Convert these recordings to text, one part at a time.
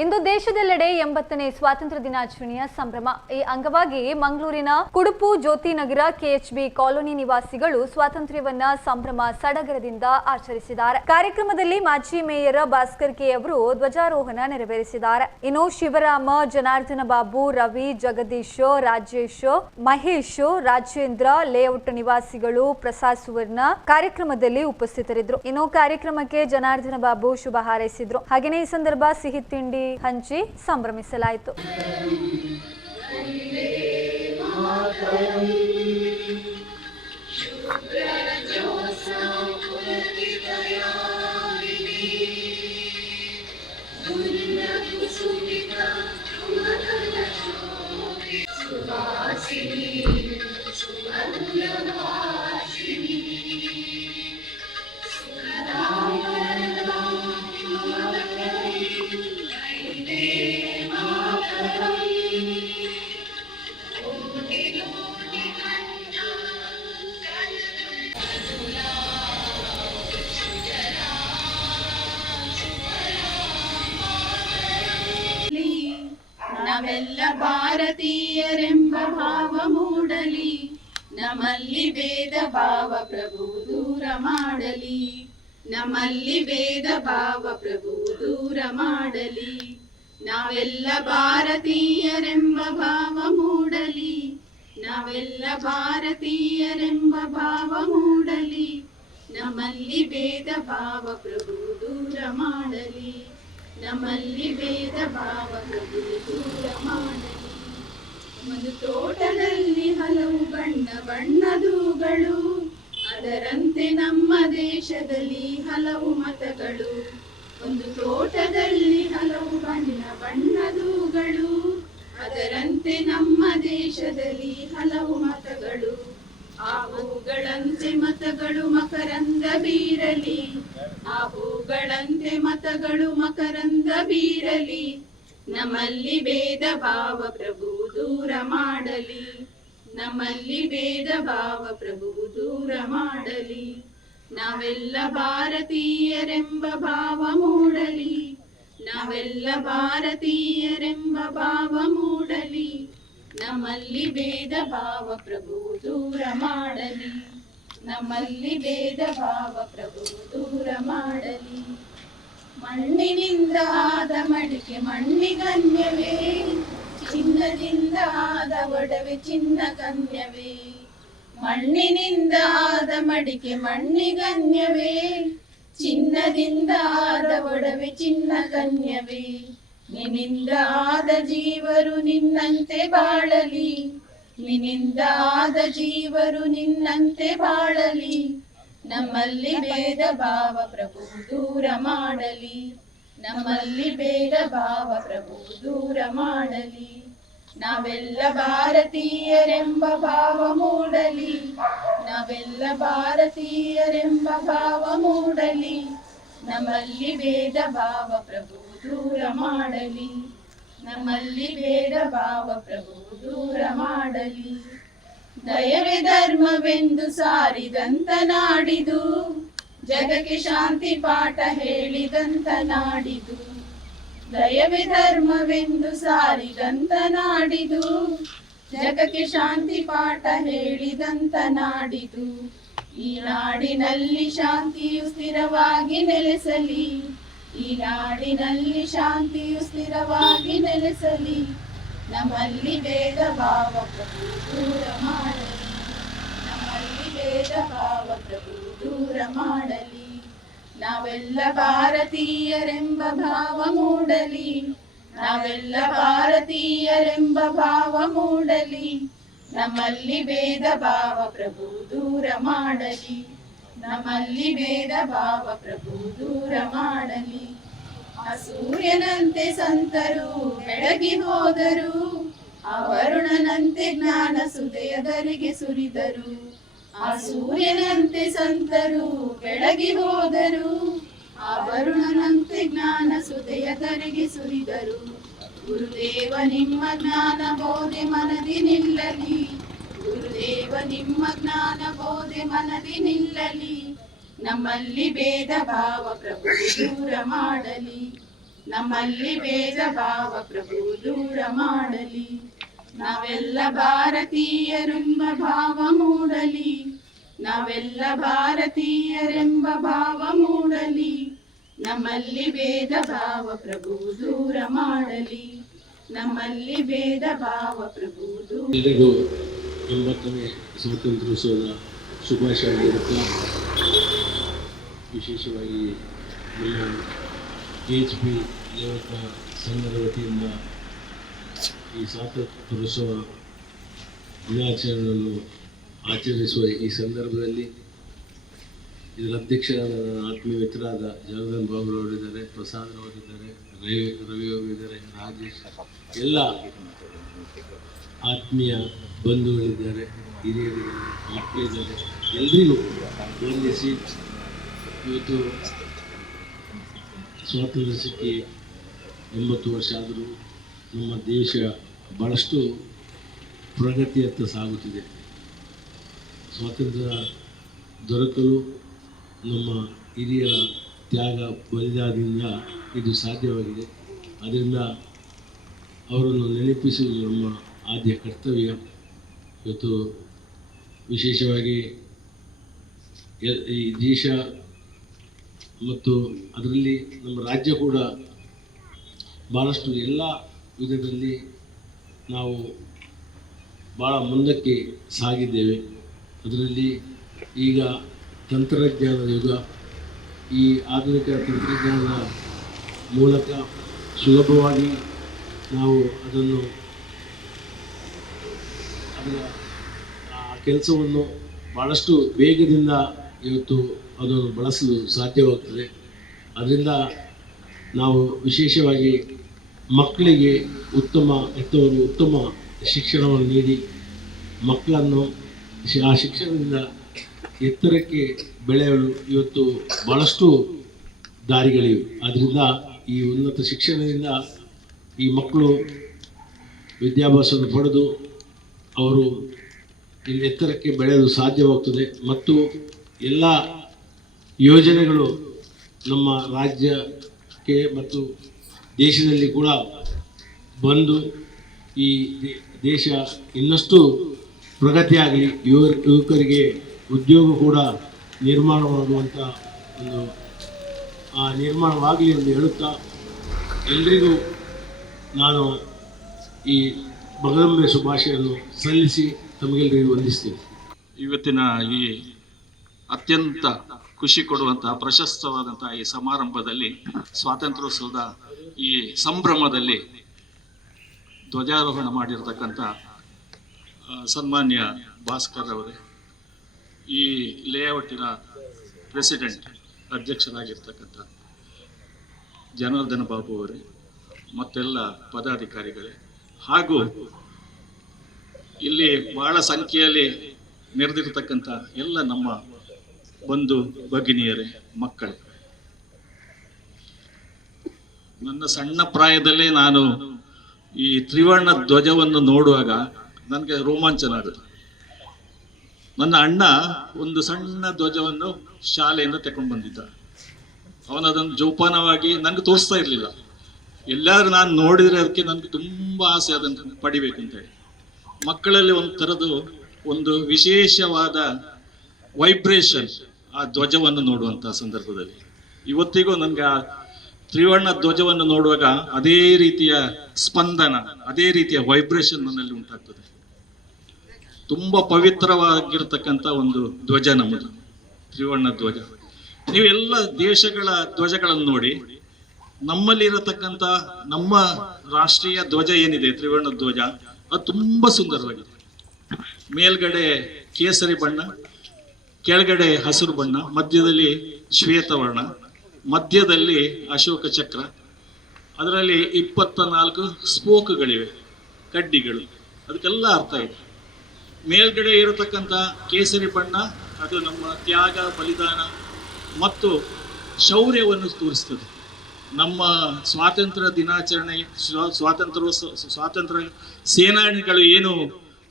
ಇಂದು ದೇಶದೆಲ್ಲೆಡೆ 80ನೇ ಸ್ವಾತಂತ್ರ್ಯ ದಿನಾಚರಣೆಯ ಸಂಭ್ರಮ. ಈ ಅಂಗವಾಗಿ ಮಂಗಳೂರಿನ ಕುಡುಪು ಜ್ಯೋತಿನಗರ ಕೆಎಚ್ಬಿ ಕಾಲೋನಿ ನಿವಾಸಿಗಳು ಸ್ವಾತಂತ್ರ್ಯವನ್ನ ಸಂಭ್ರಮ ಸಡಗರದಿಂದ ಆಚರಿಸಿದ್ದಾರೆ. ಕಾರ್ಯಕ್ರಮದಲ್ಲಿ ಮಾಜಿ ಮೇಯರ್ ಭಾಸ್ಕರ್ ಕೆ ಅವರು ಧ್ವಜಾರೋಹಣ ನೆರವೇರಿಸಿದ್ದಾರೆ. ಇನ್ನು ಶಿವರಾಮ, ಜನಾರ್ದನ ಬಾಬು, ರವಿ, ಜಗದೀಶ್, ರಾಜೇಶ್, ಮಹೇಶ್, ರಾಜೇಂದ್ರ ಲೇಔಟ್ ನಿವಾಸಿಗಳು ಪ್ರಸಾದ್ ಸುವರ್ಣ ಕಾರ್ಯಕ್ರಮದಲ್ಲಿ ಉಪಸ್ಥಿತರಿದ್ದರು. ಇನ್ನು ಕಾರ್ಯಕ್ರಮಕ್ಕೆ ಜನಾರ್ದನ ಬಾಬು ಶುಭ ಹಾರೈಸಿದ್ರು. ಹಾಗೆಯೇ ಈ ಸಂದರ್ಭ ಸಿಹಿ ತಿಂಡಿ ಹಂಚಿ ಸಂಭ್ರಮಿಸಲಾಯಿತು. ನಾವೆಲ್ಲ ಭಾರತೀಯರೆಂಬ ಭಾವ ಮೂಡಲಿ, ನಮ್ಮಲ್ಲಿ ಭೇದ ಭಾವ ಪ್ರಭು ದೂರ ಮಾಡಲಿ. ನಮ್ಮಲ್ಲಿ ಭೇದ ಭಾವ ಪ್ರಭು ದೂರ ಮಾಡಲಿ. ನಾವೆಲ್ಲ ಭಾರತೀಯರೆಂಬ ಭಾವ ಮೂಡಲಿ, ನಾವೆಲ್ಲ ಭಾರತೀಯರೆಂಬ ಭಾವ ಮೂಡಲಿ. ನಮ್ಮಲ್ಲಿ ಭೇದ ಭಾವ ಪ್ರಭು ದೂರ ಮಾಡಲಿ. ನಮ್ಮಲ್ಲಿ ಭೇದ ಭಾವ ಪ್ರಭು ದೂರ ಮಾಡಲಿ. ಒಂದು ತೋಟದಲ್ಲಿ ಹಲವು ಬಣ್ಣ ಬಣ್ಣದೂಗಳು, ಅದರಂತೆ ನಮ್ಮ ದೇಶದಲ್ಲಿ ಹಲವು ಮತಗಳು. ಒಂದು ತೋಟದಲ್ಲಿ ಹಲವು ಬಣ್ಣ ಬಣ್ಣದೂಗಳು, ಅದರಂತೆ ನಮ್ಮ ದೇಶದಲ್ಲಿ ಹಲವು ಮತಗಳು. ಆ ಹೂಗಳಂತೆ ಮತಗಳು ಮಕರಂದ ಬೀರಲಿ, ಆ ಹೂಗಳಂತೆ ಮತಗಳು ಮಕರಂದ ಬೀರಲಿ. ನಮ್ಮಲ್ಲಿ ಭೇದ ಭಾವ ಪ್ರಭು ದೂರ ಮಾಡಲಿ. ನಮ್ಮಲ್ಲಿ ಭೇದ ಭಾವ ಪ್ರಭು ದೂರ ಮಾಡಲಿ. ನಾವೆಲ್ಲ ಭಾರತೀಯರೆಂಬ ಭಾವ ಮೂಡಲಿ, ನಾವೆಲ್ಲ ಭಾರತೀಯರೆಂಬ ಭಾವ ಮೂಡಲಿ. ನಮ್ಮಲ್ಲಿ ಭೇದ ಭಾವ ಪ್ರಭು ದೂರ ಮಾಡಲಿ. ನಮ್ಮಲ್ಲಿ ಭೇದ ಭಾವ ಪ್ರಭು ದೂರ ಮಾಡಲಿ. ಮಣ್ಣಿನಿಂದ ಆದ ಮಡಿಕೆ ಮಣ್ಣಿಗನ್ಯವೇ, ಚಿನ್ನದಿಂದ ಆದ ಒಡವೆ ಚಿನ್ನ ಕನ್ಯವೇ. ಮಣ್ಣಿನಿಂದ ಆದ ಮಡಿಕೆ ಮಣ್ಣಿಗನ್ಯವೇ, ಚಿನ್ನದಿಂದ ಆದ ಒಡವೆ ಚಿನ್ನ ಕನ್ಯವೇ. ನಿನ್ನಿಂದ ಆದ ಜೀವರು ನಿನ್ನಂತೆ ಬಾಳಲಿ, ನಿನ್ನಿಂದ ಆದ ಜೀವರು ನಿನ್ನಂತೆ ಬಾಳಲಿ. ನಮ್ಮಲ್ಲಿ ಭೇದ ಭಾವ ಪ್ರಭು ದೂರ ಮಾಡಲಿ. ನಮ್ಮಲ್ಲಿ ಭೇದ ಭಾವ ಪ್ರಭು ದೂರ ಮಾಡಲಿ. ನಾವೆಲ್ಲ ಭಾರತೀಯರೆಂಬ ಭಾವ ಮೂಡಲಿ, ನಾವೆಲ್ಲ ಭಾರತೀಯರೆಂಬ ಭಾವ ಮೂಡಲಿ. ನಮ್ಮಲ್ಲಿ ಭೇದ ಭಾವ ಪ್ರಭು ದೂರ ಮಾಡಲಿ. ನಮ್ಮಲ್ಲಿ ಭೇದ ಭಾವ ಪ್ರಭು ದೂರ ಮಾಡಲಿ. ದಯವೇ ಧರ್ಮವೆಂದು ಸಾರಿದಂತ ನಾಡಿದು, ಜಗಕ್ಕೆ ಶಾಂತಿ ಪಾಠ ಹೇಳಿದಂತ ನಾಡಿದು. ದಯವೇ ಧರ್ಮವೆಂದು ಸಾರಿದಂತ ನಾಡಿದು, ಜಗಕ್ಕೆ ಶಾಂತಿ ಪಾಠ ಹೇಳಿದಂತ ನಾಡಿದು. ಈ ನಾಡಿನಲ್ಲಿ ಶಾಂತಿಯು ಸ್ಥಿರವಾಗಿ ನೆಲೆಸಲಿ, ಈ ನಾಡಿನಲ್ಲಿ ಶಾಂತಿಯು ಸ್ಥಿರವಾಗಿ ನೆಲೆಸಲಿ. ನಮ್ಮಲ್ಲಿ ಭೇದ ಭಾವ ಪ್ರಭು ದೂರ ಮಾಡಲಿ. ನಮ್ಮಲ್ಲಿ ಭೇದ ಭಾವ ಪ್ರಭು ದೂರ ಮಾಡಲಿ. ನಾವೆಲ್ಲ ಭಾರತೀಯರೆಂಬ ಭಾವ ಮೂಡಲಿ, ನಾವೆಲ್ಲ ಭಾರತೀಯರೆಂಬ ಭಾವ ಮೂಡಲಿ. ನಮ್ಮಲ್ಲಿ ಭೇದ ಭಾವ ಪ್ರಭು ದೂರ ಮಾಡಲಿ. ನಮ್ಮಲ್ಲಿ ಭೇದ ಭಾವ ಪ್ರಭು ದೂರ ಮಾಡಲಿ. ಆ ಸೂರ್ಯನಂತೆ ಸಂತರು ಬೆಳಗಿ ಹೋದರು, ಆ ವರುಣನಂತೆ ಜ್ಞಾನ ಸುದಯದರಿಗೆ ಸುರಿದರು. ಆ ಸೂರ್ಯನಂತೆ ಸಂತರು ಬೆಳಗಿ ಹೋದರು, ಆ ವರುಣನಂತೆ ಜ್ಞಾನ ಸುದಯದರಿಗೆ ಸುರಿದರು. ಗುರುದೇವ ನಿಮ್ಮ ಜ್ಞಾನ ಬೋಧೆ ಮನದಿ ನಿಲ್ಲಲಿ, ಗುರುದೇವ ನಿಮ್ಮ ಜ್ಞಾನ ಬೋಧೆ ಮನದಿ ನಿಲ್ಲಲಿ. ನಮ್ಮಲ್ಲಿ ಭೇದ ಭಾವ ಪ್ರಭು ದೂರ ಮಾಡಲಿ. ನಮ್ಮಲ್ಲಿ ಭೇದ ಭಾವ ಪ್ರಭು ದೂರ ಮಾಡಲಿ. ನಾವೆಲ್ಲ ಭಾರತೀಯರೆಂಬ ಭಾವ ಮೂಡಲಿ. ನಾವೆಲ್ಲ ಭಾರತೀಯರೆಂಬ ಭಾವ ಮೂಡಲಿ. ನಮ್ಮಲ್ಲಿ ಭೇದ ಭಾವ ಪ್ರಭು ದೂರ ಮಾಡಲಿ. ನಮ್ಮಲ್ಲಿ ಭೇದ ಭಾವ ಪ್ರಭು ದೂರ. ಎಲ್ಲರಿಗೂ 80ನೇ ಸ್ವಾತಂತ್ರ್ಯೋತ್ಸವದ ಶುಭಾಶಯ ಇರುತ್ತೆ. ವಿಶೇಷವಾಗಿ ನಮ್ಮ KHB ಯುವಕ ಸಂಘದ ವತಿಯಿಂದ ಈ ಸ್ವಾತಂತ್ರ್ಯೋತ್ಸವ ದಿನಾಚರಣೆಯನ್ನು ಆಚರಿಸುವ ಈ ಸಂದರ್ಭದಲ್ಲಿ ಇದರ ಅಧ್ಯಕ್ಷರಾದ ನನ್ನ ಆತ್ಮೀಯ ಮಿತ್ರರಾದ ಜನಾರ್ದನ್ ಬಾಬು ಅವರಿದ್ದಾರೆ, ಪ್ರಸಾದ್ ಅವರಿದ್ದಾರೆ, ರವಿ ಅವರಿದ್ದಾರೆ, ರಾಜೇಶ್, ಎಲ್ಲ ಆತ್ಮೀಯ ಬಂಧುಗಳಿದ್ದಾರೆ, ಹಿರಿಯರಿದ್ದಾರೆ, ಮಕ್ಕಳಿದ್ದಾರೆ, ಎಲ್ರಿಗೂ ವಂದಿಸಿ ಇವತ್ತು ಸ್ವಾತಂತ್ರ್ಯ ಸಿಕ್ಕಿ 80 ವರ್ಷ ಆದರೂ ನಮ್ಮ ದೇಶ ಭಾಳಷ್ಟು ಪ್ರಗತಿಯತ್ತ ಸಾಗುತ್ತಿದೆ. ಸ್ವಾತಂತ್ರ್ಯ ದೊರಕಲು ನಮ್ಮ ಹಿರಿಯರ ತ್ಯಾಗ ಬಲಿದಾನದಿಂದ ಇದು ಸಾಧ್ಯವಾಗಿದೆ. ಅದರಿಂದ ಅವರನ್ನು ನೆನಪಿಸುವುದು ನಮ್ಮ ಆದ್ಯ ಕರ್ತವ್ಯ. ಇವತ್ತು ವಿಶೇಷವಾಗಿ ಈ ದೇಶ ಮತ್ತು ಅದರಲ್ಲಿ ನಮ್ಮ ರಾಜ್ಯ ಕೂಡ ಭಾಳಷ್ಟು ಎಲ್ಲ ವಿಧದಲ್ಲಿ ನಾವು ಭಾಳ ಮುಂದಕ್ಕೆ ಸಾಗಿದ್ದೇವೆ. ಅದರಲ್ಲಿ ಈಗ ತಂತ್ರಜ್ಞಾನದ ಯುಗ. ಈ ಆಧುನಿಕ ತಂತ್ರಜ್ಞಾನದ ಮೂಲಕ ಸುಲಭವಾಗಿ ನಾವು ಅದರ ಕೆಲಸವನ್ನು ಭಾಳಷ್ಟು ವೇಗದಿಂದ ಇವತ್ತು ಅದನ್ನು ಬಳಸಲು ಸಾಧ್ಯವಾಗ್ತದೆ. ಅದರಿಂದ ನಾವು ವಿಶೇಷವಾಗಿ ಮಕ್ಕಳಿಗೆ ಹೆತ್ತವರು ಉತ್ತಮ ಶಿಕ್ಷಣವನ್ನು ನೀಡಿ ಮಕ್ಕಳನ್ನು ಆ ಶಿಕ್ಷಣದಿಂದ ಎತ್ತರಕ್ಕೆ ಬೆಳೆಯಲು ಇವತ್ತು ಭಾಳಷ್ಟು ದಾರಿಗಳಿವೆ. ಆದ್ದರಿಂದ ಈ ಉನ್ನತ ಶಿಕ್ಷಣದಿಂದ ಈ ಮಕ್ಕಳು ವಿದ್ಯಾಭ್ಯಾಸವನ್ನು ಪಡೆದು ಅವರು ಇಲ್ಲಿ ಎತ್ತರಕ್ಕೆ ಬೆಳೆಯಲು ಸಾಧ್ಯವಾಗ್ತದೆ. ಮತ್ತು ಎಲ್ಲ ಯೋಜನೆಗಳು ನಮ್ಮ ರಾಜ್ಯಕ್ಕೆ ಮತ್ತು ದೇಶದಲ್ಲಿ ಕೂಡ ಬಂದು ಈ ದೇಶ ಇನ್ನಷ್ಟು ಪ್ರಗತಿಯಾಗಲಿ, ಯುವಕರಿಗೆ ಉದ್ಯೋಗ ಕೂಡ ನಿರ್ಮಾಣವಾಗುವಂಥ ಒಂದು ನಿರ್ಮಾಣವಾಗಲಿ ಎಂದು ಹೇಳುತ್ತಾ ಎಲ್ರಿಗೂ ನಾನು ಈ ಬಗದಂಬೆ ಶುಭಾಶಯನ್ನು ಸಲ್ಲಿಸಿ ತಮಗೆಲ್ಲರಿಗೂ ವಂದಿಸ್ತೇನೆ. ಇವತ್ತಿನ ಈ ಅತ್ಯಂತ ಖುಷಿ ಕೊಡುವಂತಹ ಪ್ರಶಸ್ತವಾದಂತಹ ಈ ಸಮಾರಂಭದಲ್ಲಿ ಸ್ವಾತಂತ್ರ್ಯೋತ್ಸವದ ಈ ಸಂಭ್ರಮದಲ್ಲಿ ಧ್ವಜಾರೋಹಣ ಮಾಡಿರ್ತಕ್ಕಂಥ ಸನ್ಮಾನ್ಯ ಭಾಸ್ಕರ್ ಅವರೇ, ಈ ಲೇಔಟಿನ ಪ್ರೆಸಿಡೆಂಟ್ ಅಧ್ಯಕ್ಷರಾಗಿರ್ತಕ್ಕಂಥ ಜನಾರ್ದನ ಬಾಬು ಅವರೇ, ಮತ್ತೆಲ್ಲ ಪದಾಧಿಕಾರಿಗಳೇ, ಹಾಗೂ ಇಲ್ಲಿ ಬಹಳ ಸಂಖ್ಯೆಯಲ್ಲಿ ನೆರೆದಿರ್ತಕ್ಕಂಥ ಎಲ್ಲ ನಮ್ಮ ಬಂಧು ಭಗಿನಿಯರೇ, ಮಕ್ಕಳೇ, ನನ್ನ ಸಣ್ಣ ಪ್ರಾಯದಲ್ಲೇ ನಾನು ಈ ತ್ರಿವರ್ಣ ಧ್ವಜವನ್ನು ನೋಡುವಾಗ ನನಗೆ ರೋಮಾಂಚನ ಆಗುತ್ತೆ. ನನ್ನ ಅಣ್ಣ ಒಂದು ಸಣ್ಣ ಧ್ವಜವನ್ನು ಶಾಲೆಯಿಂದ ತಗೊಂಡು ಬಂದಿದ್ದ. ಅವನದನ್ನು ಜೋಪಾನವಾಗಿ ನನಗೆ ತೋರಿಸ್ತಾ ಇರಲಿಲ್ಲ. ಎಲ್ಲಾದ್ರೂ ನಾನು ನೋಡಿದ್ರೆ ಅದಕ್ಕೆ ನನಗೆ ತುಂಬ ಆಸೆ ಅದನ್ನು ಪಡಿಬೇಕಂತ ಹೇಳಿ. ಮಕ್ಕಳಲ್ಲಿ ಒಂದು ಥರದ್ದು ಒಂದು ವಿಶೇಷವಾದ ವೈಬ್ರೇಷನ್ ಆ ಧ್ವಜವನ್ನು ನೋಡುವಂತಹ ಸಂದರ್ಭದಲ್ಲಿ. ಇವತ್ತಿಗೂ ನನಗೆ ಆ ತ್ರಿವರ್ಣ ಧ್ವಜವನ್ನು ನೋಡುವಾಗ ಅದೇ ರೀತಿಯ ಸ್ಪಂದನ, ಅದೇ ರೀತಿಯ ವೈಬ್ರೇಷನ್ ನನ್ನಲ್ಲಿ ಉಂಟಾಗ್ತದೆ. ತುಂಬಾ ಪವಿತ್ರವಾಗಿರ್ತಕ್ಕಂಥ ಒಂದು ಧ್ವಜ ನಮ್ಮದು ತ್ರಿವರ್ಣ ಧ್ವಜ. ನೀವೆಲ್ಲ ದೇಶಗಳ ಧ್ವಜಗಳನ್ನು ನೋಡಿ, ನಮ್ಮಲ್ಲಿ ಇರತಕ್ಕಂಥ ನಮ್ಮ ರಾಷ್ಟ್ರೀಯ ಧ್ವಜ ಏನಿದೆ ತ್ರಿವರ್ಣ ಧ್ವಜ, ಅದು ತುಂಬಾ ಸುಂದರವಾಗಿದೆ. ಮೇಲ್ಗಡೆ ಕೇಸರಿ ಬಣ್ಣ, ಕೆಳಗಡೆ ಹಸಿರು ಬಣ್ಣ, ಮಧ್ಯದಲ್ಲಿ ಶ್ವೇತವರ್ಣ, ಮಧ್ಯದಲ್ಲಿ ಅಶೋಕ ಚಕ್ರ, ಅದರಲ್ಲಿ 24 ಸ್ಪೋಕ್ಗಳಿವೆ, ಕಡ್ಡಿಗಳು. ಅದಕ್ಕೆಲ್ಲ ಅರ್ಥ ಇದೆ. ಮೇಲ್ಗಡೆ ಇರತಕ್ಕಂಥ ಕೇಸರಿ ಬಣ್ಣ ಅದು ನಮ್ಮ ತ್ಯಾಗ, ಬಲಿದಾನ ಮತ್ತು ಶೌರ್ಯವನ್ನು ತೋರಿಸ್ತದೆ. ನಮ್ಮ ಸ್ವಾತಂತ್ರ್ಯ ದಿನಾಚರಣೆ, ಸ್ವಾತಂತ್ರ್ಯ ಸೇನಾನಿಗಳು ಏನು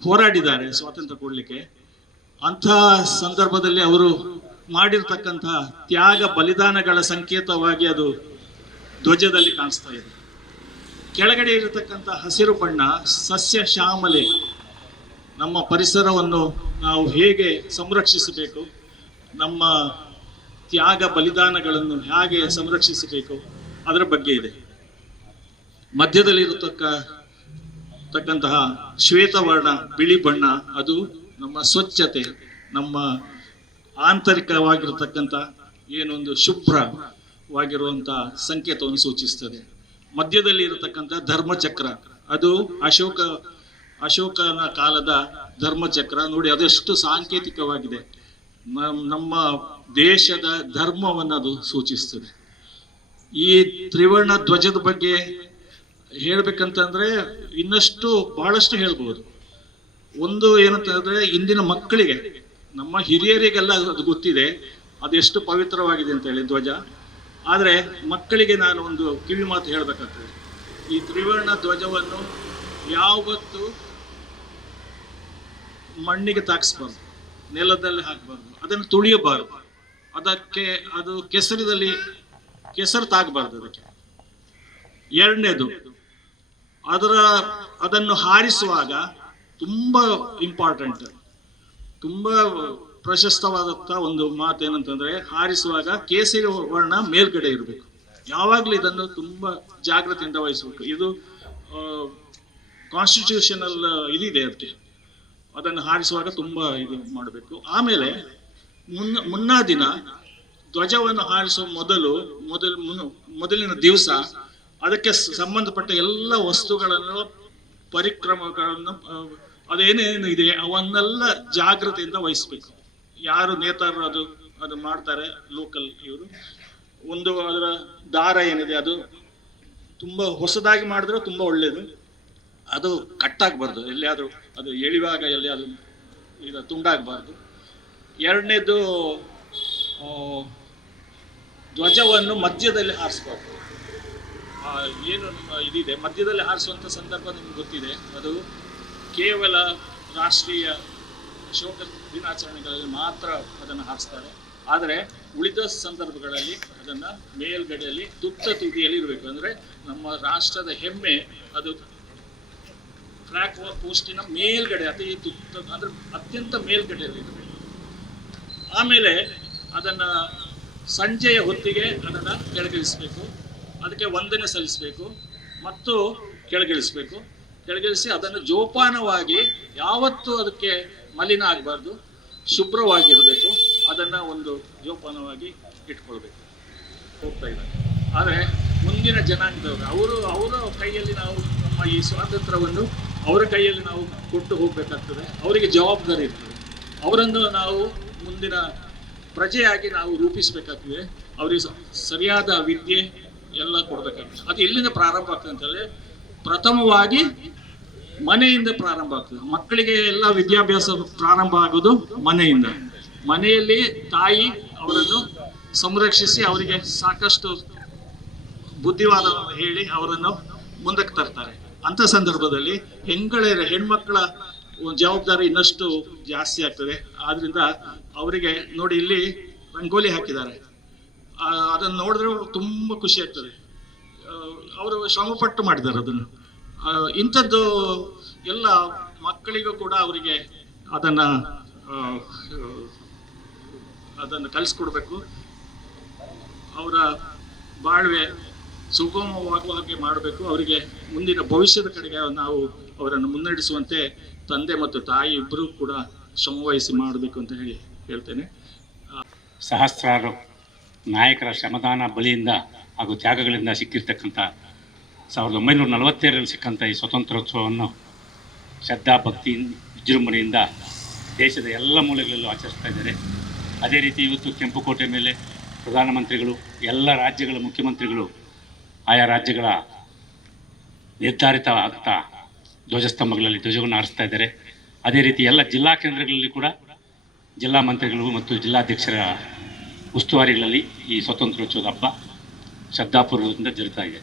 ಹೋರಾಡಿದ್ದಾರೆ ಸ್ವಾತಂತ್ರ್ಯ ಕೊಡಲಿಕ್ಕೆ, ಅಂಥ ಸಂದರ್ಭದಲ್ಲಿ ಅವರು ಮಾಡಿರ್ತಕ್ಕಂಥ ತ್ಯಾಗ ಬಲಿದಾನಗಳ ಸಂಕೇತವಾಗಿ ಅದು ಧ್ವಜದಲ್ಲಿ ಕಾಣಿಸ್ತಾ ಇದೆ. ಕೆಳಗಡೆ ಇರತಕ್ಕಂಥ ಹಸಿರು ಬಣ್ಣ ಸಸ್ಯ ಶ್ಯಾಮಲೆ, ನಮ್ಮ ಪರಿಸರವನ್ನು ನಾವು ಹೇಗೆ ಸಂರಕ್ಷಿಸಬೇಕು, ನಮ್ಮ ತ್ಯಾಗ ಬಲಿದಾನಗಳನ್ನು ಹೇಗೆ ಸಂರಕ್ಷಿಸಬೇಕು ಅದರ ಬಗ್ಗೆ ಇದೆ. ಮಧ್ಯದಲ್ಲಿರತಕ್ಕಂತಹ ಶ್ವೇತವರ್ಣ ಬಿಳಿ ಬಣ್ಣ ಅದು ನಮ್ಮ ಸ್ವಚ್ಛತೆ, ನಮ್ಮ ಆಂತರಿಕವಾಗಿರತಕ್ಕಂಥ ಏನೊಂದು ಶುಭ್ರವಾಗಿರುವಂಥ ಸಂಕೇತವನ್ನು ಸೂಚಿಸ್ತದೆ. ಮಧ್ಯದಲ್ಲಿ ಇರತಕ್ಕಂಥ ಧರ್ಮಚಕ್ರ ಅದು ಅಶೋಕನ ಕಾಲದ ಧರ್ಮಚಕ್ರ ನೋಡಿ, ಅದೆಷ್ಟು ಸಾಂಕೇತಿಕವಾಗಿದೆ. ನಮ್ಮ ದೇಶದ ಧರ್ಮವನ್ನು ಅದು ಸೂಚಿಸ್ತದೆ. ಈ ತ್ರಿವರ್ಣ ಧ್ವಜದ ಬಗ್ಗೆ ಹೇಳ್ಬೇಕಂತಂದ್ರೆ ಇನ್ನಷ್ಟು ಬಹಳಷ್ಟು ಹೇಳ್ಬೋದು. ಒಂದು ಏನಂತಂದ್ರೆ ಇಂದಿನ ಮಕ್ಕಳಿಗೆ, ನಮ್ಮ ಹಿರಿಯರಿಗೆಲ್ಲ ಅದು ಗೊತ್ತಿದೆ ಅದೆಷ್ಟು ಪವಿತ್ರವಾಗಿದೆ ಅಂತ ಹೇಳಿ ಧ್ವಜ. ಆದರೆ ಮಕ್ಕಳಿಗೆ ನಾನು ಒಂದು ಕಿವಿ ಮಾತು ಹೇಳಬೇಕಾಗ್ತದೆ. ಈ ತ್ರಿವರ್ಣ ಧ್ವಜವನ್ನು ಯಾವತ್ತೂ ಮಣ್ಣಿಗೆ ತಾಕಿಸ್ಬಾರ್ದು, ನೆಲದಲ್ಲಿ ಹಾಕಬಾರ್ದು, ಅದನ್ನು ತುಳಿಯಬಾರ್ದು, ಅದು ಕೆಸರು ತಾಗಬಾರ್ದು ಅದಕ್ಕೆ. ಎರಡನೇದು, ಅದನ್ನು ಹಾರಿಸುವಾಗ ತುಂಬಾ ಇಂಪಾರ್ಟೆಂಟ್, ತುಂಬಾ ಪ್ರಶಸ್ತವಾದಂಥ ಒಂದು ಮಾತು ಏನಂತಂದ್ರೆ, ಹಾರಿಸುವಾಗ ಕೇಸರಿ ವರ್ಣ ಮೇಲ್ಗಡೆ ಇರಬೇಕು. ಯಾವಾಗಲೂ ಇದನ್ನು ತುಂಬಾ ಜಾಗ್ರತೆಯಿಂದ ವಹಿಸಬೇಕು. ಇದು ಕಾನ್ಸ್ಟಿಟ್ಯೂಷನಲ್ ಇದಿದೆ ಅದಕ್ಕೆ. ಅದನ್ನು ಹಾರಿಸುವಾಗ ತುಂಬಾ ಇದು ಮಾಡಬೇಕು. ಆಮೇಲೆ ಮುನ್ನಾ ದಿನ ಧ್ವಜವನ್ನು ಹಾರಿಸುವ ಮೊದಲಿನ ದಿವಸ ಅದಕ್ಕೆ ಸಂಬಂಧಪಟ್ಟ ಎಲ್ಲ ವಸ್ತುಗಳನ್ನು, ಪರಿಕ್ರಮಗಳನ್ನು, ಅದೇನೇನು ಇದೆ ಅವನ್ನೆಲ್ಲ ಜಾಗ್ರತೆಯಿಂದ ವಹಿಸ್ಬೇಕು. ಯಾರು ನೇತಾರರು ಅದು ಮಾಡ್ತಾರೆ, ಲೋಕಲ್ ಇವರು, ಒಂದು ಅದರ ದಾರ ಏನಿದೆ ಅದು ತುಂಬ ಹೊಸದಾಗಿ ಮಾಡಿದ್ರೆ ತುಂಬ ಒಳ್ಳೆಯದು. ಅದು ಕಟ್ಟಾಗಬಾರ್ದು, ಎಲ್ಲಿಯಾದರೂ ಅದು ಎಳೆಯುವಾಗ ಎಲ್ಲಿಯಾದರೂ ಇದು ತುಂಡಾಗಬಾರ್ದು. ಎರಡನೇದು, ಧ್ವಜವನ್ನು ಮಧ್ಯದಲ್ಲಿ ಹಾರಿಸ್ಬಾರ್ದು. ಏನು ಇದಿದೆ ಮಧ್ಯದಲ್ಲಿ ಹಾರಿಸುವಂಥ ಸಂದರ್ಭ ನಿಮ್ಗೆ ಗೊತ್ತಿದೆ. ಅದು ಕೇವಲ ರಾಷ್ಟ್ರೀಯ ಅಶೋಕ ದಿನಾಚರಣೆಗಳಲ್ಲಿ ಮಾತ್ರ ಅದನ್ನು ಹಾರಿಸ್ತಾರೆ. ಆದರೆ ಉಳಿದ ಸಂದರ್ಭಗಳಲ್ಲಿ ಅದನ್ನು ಮೇಲ್ಗಡೆಯಲ್ಲಿ ತುತ್ತ ತುದಿಯಲ್ಲಿ ಇರಬೇಕು. ಅಂದರೆ ನಮ್ಮ ರಾಷ್ಟ್ರದ ಹೆಮ್ಮೆ ಅದು ಫ್ಲಾಗ್ ಪೋಸ್ಟಿನ ಮೇಲ್ಗಡೆ, ಅತಿ ತುತ್ತ ಅಂದರೆ ಅತ್ಯಂತ ಮೇಲ್ಗಡೆಯಲ್ಲಿ ಇರಬೇಕು. ಆಮೇಲೆ ಅದನ್ನು ಸಂಜೆಯ ಹೊತ್ತಿಗೆ ಅದನ್ನು ಕೆಳಗಿಳಿಸಬೇಕು, ಅದಕ್ಕೆ ವಂದನೆ ಸಲ್ಲಿಸಬೇಕು ಮತ್ತು ಕೆಳಗಿಳಿಸಿ ಅದನ್ನು ಜೋಪಾನವಾಗಿ, ಯಾವತ್ತೂ ಅದಕ್ಕೆ ಮಲಿನ ಆಗಬಾರ್ದು, ಶುಭ್ರವಾಗಿರಬೇಕು, ಅದನ್ನು ಒಂದು ಜೋಪಾನವಾಗಿ ಇಟ್ಕೊಳ್ಬೇಕು. ಹೋಗ್ತಾ ಇದ್ದಾರೆ. ಆದರೆ ಮುಂದಿನ ಜನಾಂಗದವರು ಅವರ ಕೈಯಲ್ಲಿ ನಾವು ನಮ್ಮ ಈ ಸ್ವಾತಂತ್ರ್ಯವನ್ನು ಅವರ ಕೈಯಲ್ಲಿ ನಾವು ಕೊಟ್ಟು ಹೋಗಬೇಕಾಗ್ತದೆ. ಅವರಿಗೆ ಜವಾಬ್ದಾರಿ ಇರ್ತದೆ. ಅವರನ್ನು ನಾವು ಮುಂದಿನ ಪ್ರಜೆಯಾಗಿ ನಾವು ರೂಪಿಸಬೇಕಾಗ್ತದೆ. ಅವರಿಗೆ ಸರಿಯಾದ ವಿದ್ಯೆ ಎಲ್ಲ ಕೊಡಬೇಕಾಗ್ತದೆ. ಅದು ಎಲ್ಲಿಂದ ಪ್ರಾರಂಭ ಆಗ್ತದೆ ಅಂತಂದರೆ, ಪ್ರಥಮವಾಗಿ ಮನೆಯಿಂದ ಪ್ರಾರಂಭ ಆಗ್ತದೆ. ಮಕ್ಕಳಿಗೆ ಎಲ್ಲ ವಿದ್ಯಾಭ್ಯಾಸ ಪ್ರಾರಂಭ ಆಗೋದು ಮನೆಯಿಂದ. ಮನೆಯಲ್ಲಿ ತಾಯಿ ಅವರನ್ನು ಸಂರಕ್ಷಿಸಿ ಅವರಿಗೆ ಸಾಕಷ್ಟು ಬುದ್ಧಿವಾದವನ್ನು ಹೇಳಿ ಅವರನ್ನು ಮುಂದಕ್ಕೆ ತರ್ತಾರೆ. ಅಂಥ ಸಂದರ್ಭದಲ್ಲಿ ಹೆಣ್ಮಕ್ಕಳ ಜವಾಬ್ದಾರಿ ಇನ್ನಷ್ಟು ಜಾಸ್ತಿ ಆಗ್ತದೆ. ಆದ್ರಿಂದ ಅವರಿಗೆ ನೋಡಿ, ಇಲ್ಲಿ ರಂಗೋಲಿ ಹಾಕಿದ್ದಾರೆ, ಅದನ್ನು ನೋಡಿದ್ರೆ ತುಂಬ ಖುಷಿ ಆಗ್ತದೆ. ಅವರು ಶ್ರಮಪಟ್ಟು ಮಾಡಿದ್ದಾರೆ ಅದನ್ನು. ಇಂಥದ್ದು ಎಲ್ಲ ಮಕ್ಕಳಿಗೂ ಕೂಡ ಅವರಿಗೆ ಅದನ್ನು ಕಲಿಸ್ಕೊಡ್ಬೇಕು. ಅವರ ಬಾಳ್ವೆ ಸುಗಮವಾಗುವ ಹಾಗೆ ಮಾಡಬೇಕು. ಅವರಿಗೆ ಮುಂದಿನ ಭವಿಷ್ಯದ ಕಡೆಗೆ ನಾವು ಅವರನ್ನು ಮುನ್ನಡೆಸುವಂತೆ ತಂದೆ ಮತ್ತು ತಾಯಿ ಇಬ್ಬರೂ ಕೂಡ ಶ್ರಮವಹಿಸಿ ಮಾಡಬೇಕು ಅಂತ ಹೇಳ್ತೇನೆ. ಸಹಸ್ರಾರು ನಾಯಕರ ಶ್ರಮದಾನ ಬಲಿಯಿಂದ ಹಾಗೂ ತ್ಯಾಗಗಳಿಂದ ಸಿಕ್ಕಿರ್ತಕ್ಕಂಥ 1947ರಲ್ಲಿ ಸಿಕ್ಕಂಥ ಈ ಸ್ವತಂತ್ರೋತ್ಸವವನ್ನು ಶ್ರದ್ಧಾ ಭಕ್ತಿ ವಿಜೃಂಭಣೆಯಿಂದ ದೇಶದ ಎಲ್ಲ ಮೂಲೆಗಳಲ್ಲೂ ಆಚರಿಸ್ತಾ ಇದ್ದಾರೆ. ಅದೇ ರೀತಿ ಇವತ್ತು ಕೆಂಪುಕೋಟೆ ಮೇಲೆ ಪ್ರಧಾನಮಂತ್ರಿಗಳು, ಎಲ್ಲ ರಾಜ್ಯಗಳ ಮುಖ್ಯಮಂತ್ರಿಗಳು ಆಯಾ ರಾಜ್ಯಗಳ ನಿರ್ಧಾರಿತ ಆಗ್ತಾ ಧ್ವಜಸ್ತಂಭಗಳಲ್ಲಿ ಧ್ವಜವನ್ನು ಹಾರಿಸ್ತಾ ಇದ್ದಾರೆ. ಅದೇ ರೀತಿ ಎಲ್ಲ ಜಿಲ್ಲಾ ಕೇಂದ್ರಗಳಲ್ಲಿ ಕೂಡ ಜಿಲ್ಲಾ ಮಂತ್ರಿಗಳು ಮತ್ತು ಜಿಲ್ಲಾಧ್ಯಕ್ಷರ ಉಸ್ತುವಾರಿಗಳಲ್ಲಿ ಈ ಸ್ವತಂತ್ರೋತ್ಸವದ ಹಬ್ಬ ಶ್ರದ್ಧಾಪೂರ್ವಕದಿಂದ ಜರುಗ್ತಾ ಇದೆ.